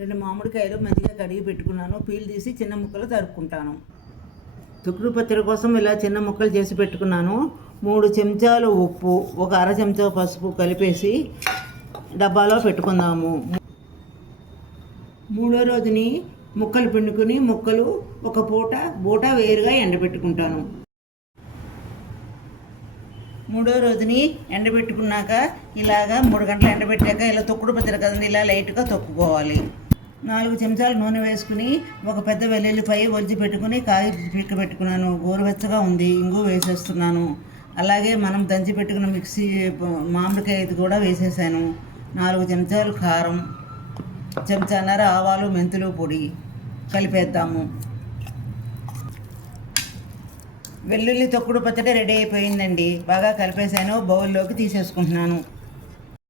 2 మామిడికాయలు మంచిగా కడిగి పెట్టుకున్నాను. పీల్ తీసి చిన్న ముక్కలు తరుక్కుంటాను. తుక్కుడు పచ్చడి కోసం ఇలా చిన్న ముక్కలు చేసి పెట్టుకున్నాను. 3 చెంచాలు ఉప్పు, 1 అర చెంచా పసుపు కలిపేసి డబ్బాలో పెట్టుకుందాము. 3వ రోజుని ముక్కలు పిండుకుని ముక్కలు ఒక పూట వేరుగా ఎండబెట్టుకుంటాను. 3వ రోజుని ఎండబెట్టుకున్నాక ఇలాగా 3 గంటలు ఎండబెట్టాక ఇలా తొక్కుడు పచ్చడి కదండి, ఇలా లైట్గా తొక్కుకోవాలి. 4 చెంచాలు నూనె వేసుకుని ఒక పెద్ద వెల్లుల్లిపాయ ఒలిచి పెట్టుకుని కాగి పిక్క పెట్టుకున్నాను. గోరువెచ్చగా ఉంది. ఇంగు వేసేస్తున్నాను. అలాగే మనం దంచి పెట్టుకున్న మిక్సీ మామిడికాయ ఇది కూడా వేసేసాను. 4 చెంచాలు కారం, చెంచాన్నర ఆవాలు మెంతులు పొడి కలిపేద్దాము. వెల్లుల్లి తొక్కుడు పచ్చడి రెడీ అయిపోయిందండి. బాగా కలిపేసాను. బౌల్లోకి తీసేసుకుంటున్నాను.